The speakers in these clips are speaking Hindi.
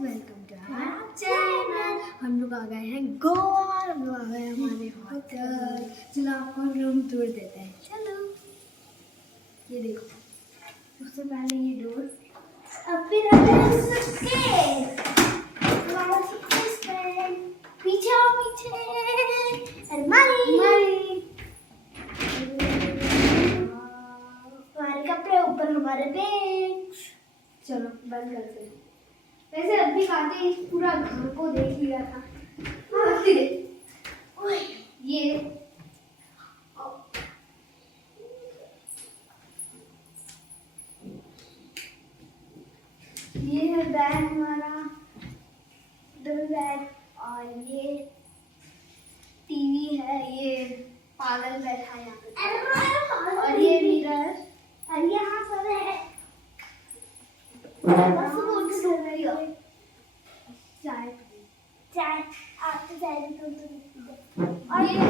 वेलकम टू हमारा चैनल। हम लोग आ गए हैं गोवा। हम लोग आ गए हैं हमारे होटल। चलो आपको रूम टूर देते हैं। चलो ये देखो, सबसे पहले ये डोर, अब फिर पीछे आओ, पीछे अलमारी, हमारे कपड़े ऊपर, हमारे बैग्स। चलो बंद करते हैं। वैसे अभी आते ही पूरा घर को देख लिया था। ये है बैग हमारा, डबल बैग। और ये टीवी है, ये पागल बैठा है यहाँ पे। और ये मिरर, और यहाँ पर है चाय आप तो चाय भी तो। और ये है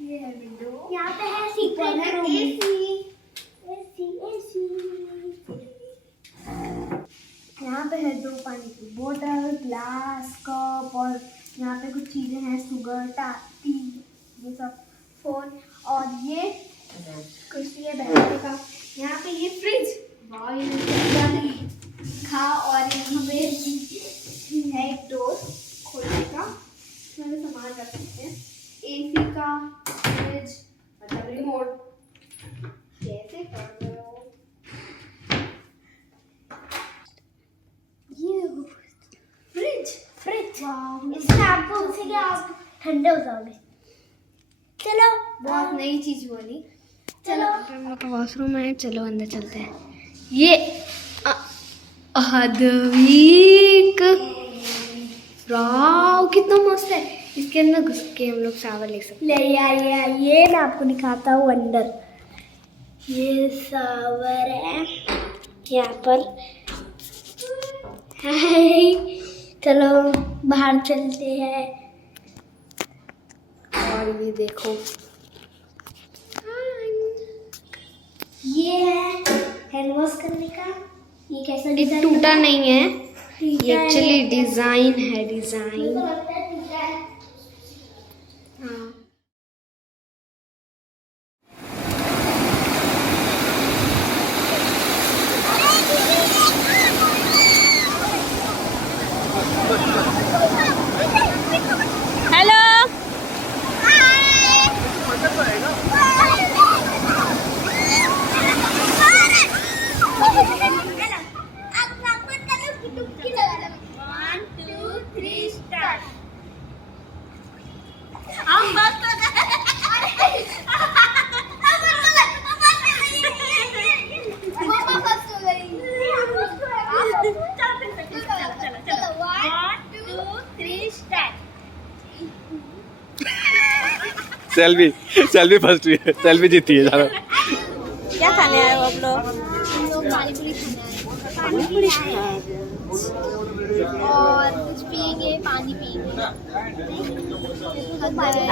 ये है विंडो। यहाँ पे है सीक्रेट रूम, एसी। यहाँ पे है 2 पानी की बोतल, ग्लास, कप, और यहाँ पे कुछ चीजें हैं, शुगर, टी, ये सब, फोन। और ये कुर्सी है बैठने का। यहाँ पे ये फ्रिज, खा। और यहाँ पे है एक डोर खोलने का, इसमें सामान रख सकते हैं। एसी का, फ्रिज, मतलब रिमोट। कैसे कर रहे हो ये फ्रिज। इसमें आपको उससे क्या, आप ठंडे हो जाओगे। चलो बहुत नई चीज बोली। चलो हम लोग का वॉशरूम है, चलो अंदर चलते हैं। ये अद्विक, वाव कितना मस्त है। इसके अंदर घुस के हम लोग शावर ले सकते हैं। ये मैं आपको दिखाता हूँ अंदर। ये शावर है यहाँ पर। चलो बाहर चलते हैं। और ये देखो, ये है हैंड वॉश करने का। ये कैसा डिजाइन, टूटा नहीं है, ये एक्चुअली डिजाइन है, डिजाइन। हाँ हेलो, सेल्वी फर्स्ट हुई है, सेल्वी जीती है। जानो क्या खाने आए हो आप लोग? हम लोग पानी पूरी खाने आए हैं और कुछ पियेंगे, पानी पियेंगे।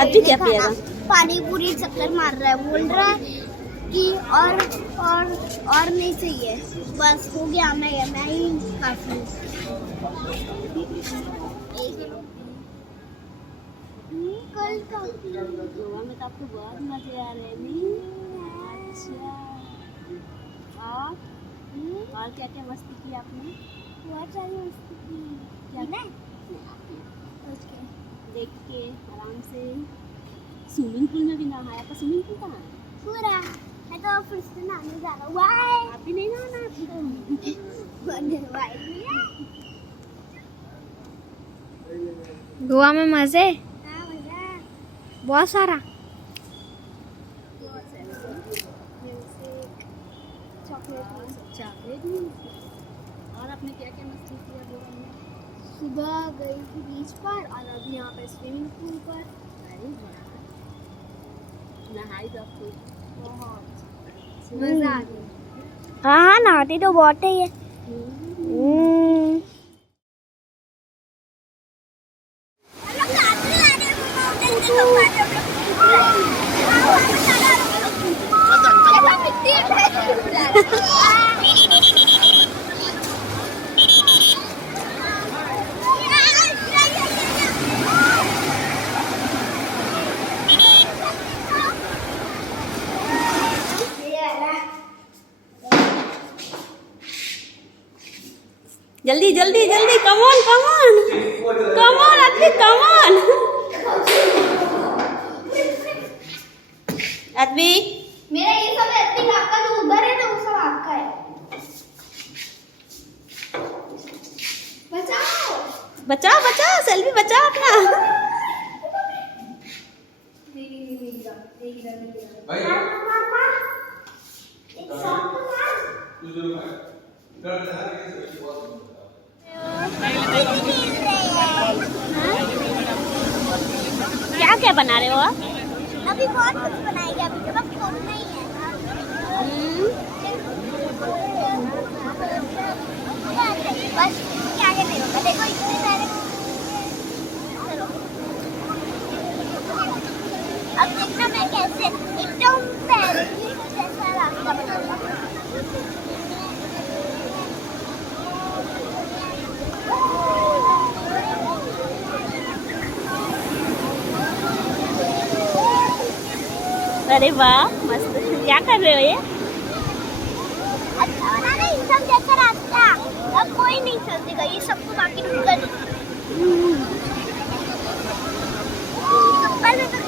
अभी क्या पिएगा? पानी पूरी चक्कर मार रहा है, बोल रहा है कि और नहीं चाहिए, बस हो गया, मैं ही काफी। कल गोवा में तो आपको बहुत मजे आ रहे हैं नहीं? अच्छा, और क्या क्या मस्ती की आपने? बहुत सारी मस्ती की। क्या ना देख के आराम से। स्विमिंग पूल में भी नहाया? आपका स्विमिंग पूल कहाँ है? पूरा मैं तो फिर से नहाने जा रहा हूँ। वाई आप भी नहीं नहाना? गोवा में मजे बहुत सारा। चॉकलेट भी। और आपने क्या क्या मस्ती किया गोवा में? सुबह गई थी बीच पर और अभी यहाँ पे स्विमिंग पूल पर। अरे वाह, नहाई तो आपको बहुत मजा आ गया। हाँ नहाती तो बहुत है ये। जल्दी जल्दी जल्दी, come on come on come on Advik, come on Advik. मेरा ये सब है, अद्विक आपका जो उधर है ना वो सब आपका है। बचाओ बचाओ बचाओ सेल्फी बचाओ अपना। क्या क्या बना रहे हो आप? अभी बहुत कुछ बनाएंगे, अभी तो बस खोलना ही है। बस क्या आगे नहीं होगा, देखो इतने सारे। चलो अब देखना मैं कैसे एकदम पैर जैसा रास्ता बनाऊंगा। अरे वाह मस्त, क्या कर रहे हो ये? अच्छा बना ना इन सब जैसा रास्ता, अब कोई नहीं चलतेगा, ये सबको बाकी ढूंढकर ऊपर में तो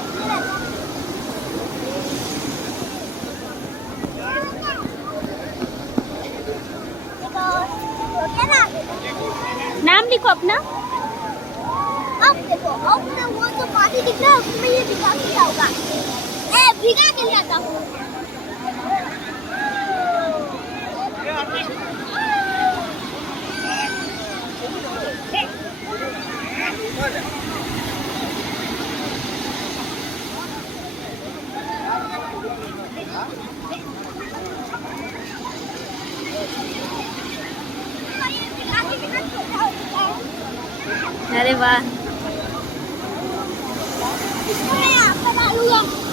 नाम लिखो अपना। अब देखो, अब तो वो तो पानी दिख रहा है, उसमें ये दिखा के क्या होगा? भिगा के ले आता हूँ। अरे वाह मैं यहाँ पर डालूंगा।